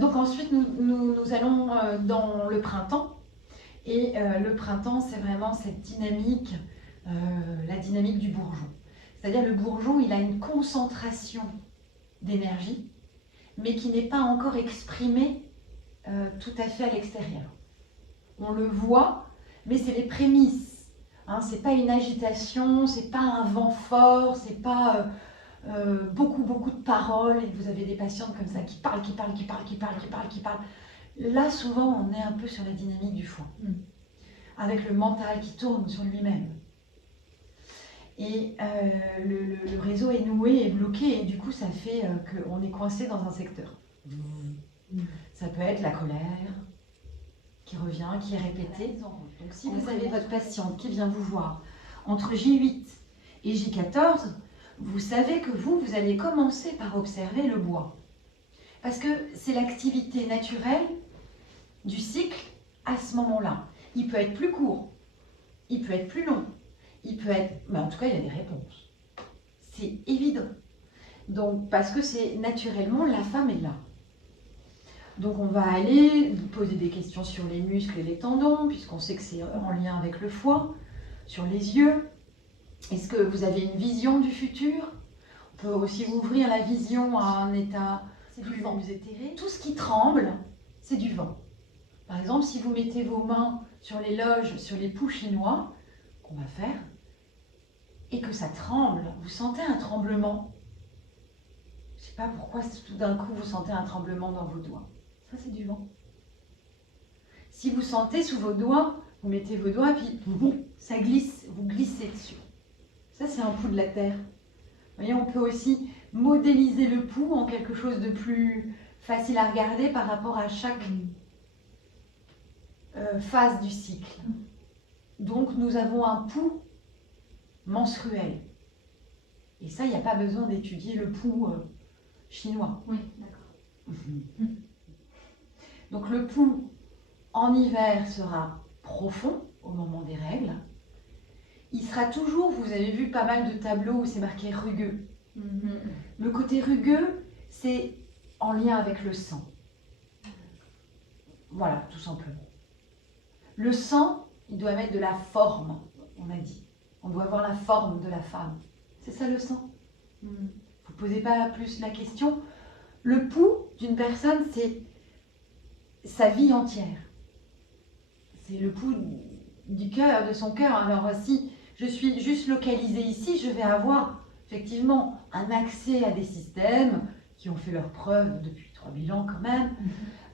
Donc ensuite, nous allons dans le printemps. Et le printemps, c'est vraiment cette dynamique, la dynamique du bourgeon. C'est-à-dire le bourgeon, il a une concentration d'énergie, mais qui n'est pas encore exprimée tout à fait à l'extérieur. On le voit, mais c'est les prémices. Hein, c'est pas une agitation, c'est pas un vent fort, c'est pas beaucoup de paroles. Et vous avez des patientes comme ça qui parlent. Là, souvent, on est un peu sur la dynamique du foie, avec le mental qui tourne sur lui-même. Et le réseau est noué, est bloqué, et du coup, ça fait qu'on est coincé dans un secteur. Ça peut être la colère qui revient, qui est répétée. Donc, si vous avez votre patiente qui vient vous voir entre J8 et J14, vous savez que vous allez commencer par observer le bois. Parce que c'est l'activité naturelle du cycle à ce moment-là. Il peut être plus court, il peut être plus long, il peut être... Mais en tout cas, il y a des réponses. C'est évident. Donc, parce que c'est naturellement, la femme est là. Donc, on va aller poser des questions sur les muscles et les tendons, puisqu'on sait que c'est en lien avec le foie, sur les yeux. Est-ce que vous avez une vision du futur? On peut aussi ouvrir la vision à un état plus éthéré. Tout ce qui tremble, c'est du vent. Par exemple, si vous mettez vos mains sur les loges, sur les poux chinois, qu'on va faire, et que ça tremble, vous sentez un tremblement. Je ne sais pas pourquoi tout d'un coup vous sentez un tremblement dans vos doigts. Ça, c'est du vent. Si vous sentez sous vos doigts, vous mettez vos doigts, puis ça glisse, vous glissez dessus. Ça, c'est un pouls de la terre. Vous voyez, on peut aussi modéliser le pouls en quelque chose de plus facile à regarder par rapport à chaque phase du cycle. Donc, nous avons un pouls menstruel. Et ça, il n'y a pas besoin d'étudier le pouls chinois. Oui, d'accord. Donc, le pouls en hiver sera profond au moment des règles. Il sera toujours, vous avez vu pas mal de tableaux où c'est marqué rugueux. Le côté rugueux, c'est en lien avec le sang. Voilà, tout simplement. Le sang, il doit mettre de la forme, on a dit. On doit avoir la forme de la femme. C'est ça le sang. Vous ne posez pas plus la question. Le pouls d'une personne, c'est sa vie entière. C'est le pouls du cœur, de son cœur. Alors si je suis juste localisée ici, je vais avoir effectivement un accès à des systèmes qui ont fait leurs preuves depuis 3000 ans quand même,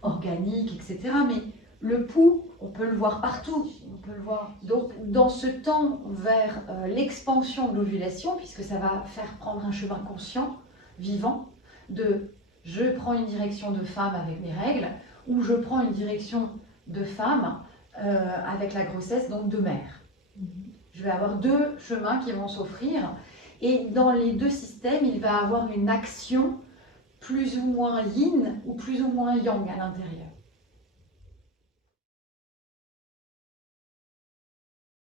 organiques, etc. Mais le pouls, on peut le voir partout. On peut le voir. Donc, dans ce temps vers l'expansion de l'ovulation, puisque ça va faire prendre un chemin conscient, vivant, de je prends une direction de femme avec mes règles, ou je prends une direction de femme avec la grossesse, donc de mère. Je vais avoir deux chemins qui vont s'offrir, et dans les deux systèmes, il va avoir une action plus ou moins yin ou plus ou moins yang à l'intérieur.